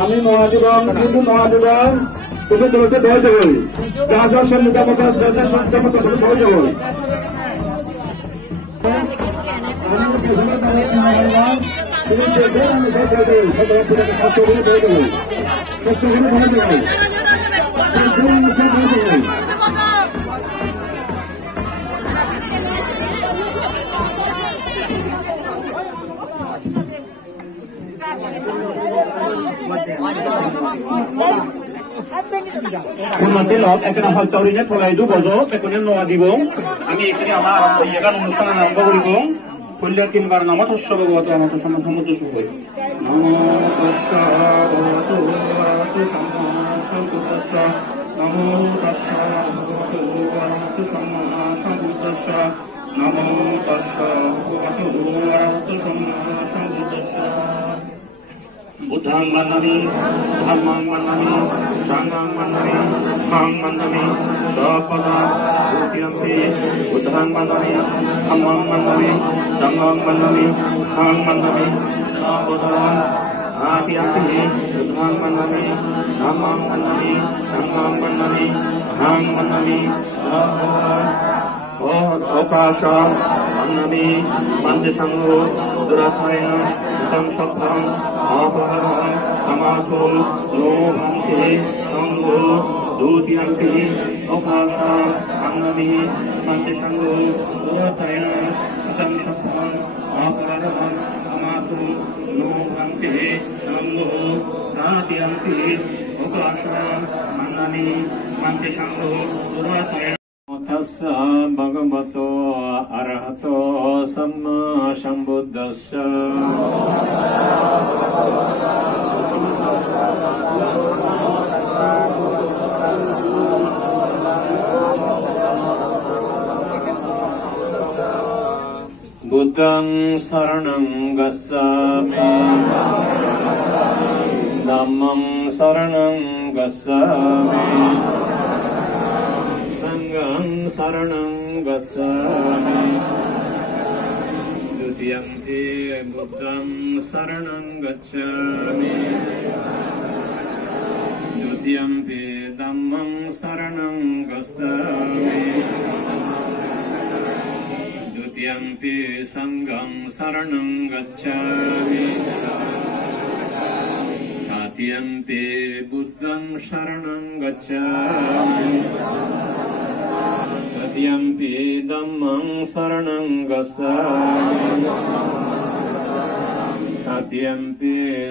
আমি মহাজীবন কিন্তু মহাজীবন তুমি তোমাকে ধৈর্য বলি যা যা সম্মুখা মতো ধৈর্য বলি Nanti lot, akan hal taurinya mulai itu bozo, pekunin no adibong. Kami ini amar iakan অনুষ্ঠান আরম্ভ করিবং। কল্যাণ তিনবার নাম তস্য ভগবত অনন্ত সমসমুত সুবই। নমো তস্য ভগবতো অরহতো সম্মা সম্বুদ্ধস্য। নমো তস্য ভগবতো অরহতো সম্মা সম্বুদ্ধস্য। নমো তস্য ভগবতো অরহতো সম্মা সম্বুদ্ধস্য। Buddhang manami, dhammang manami, sanghang manami, mahang manami, sapada, bhutyampi, buddhang manami, dhammang manami, sanghang manami, mahang manami, sapada, bhutyampi, buddhang manami, dhammang manami, sanghang manami, mahang manami, sapada, Okasha, manami, mandisangho, durataya, utam sakham, Apaharam, Kamatul, No Manti, Sangho, Dutyanti, Okasha, Annami, Mantisangho, Durataya, Utam Sakham, Apaharam, Kamatul, No Manti, Sangho, Dutyanti, Okasha, Annami, Mantisangho, Durataya. Tassa Bhagavato Arahato Samma Sambuddhassa. Buddhang Saranang Gassami, Dhammang Saranang Gassami, Sanghang Saranang Gassami, Dutiyampi Buddhang Saranang Gacchami, Dutiyampi Dhammang Saranang Gassami, Dutiyampi Sanghang Saranang Gacchami, Tatiyampi Buddhang Saranang Gacchami, Tatiyampi Dhammang Saranang Gassami, Tatiyampi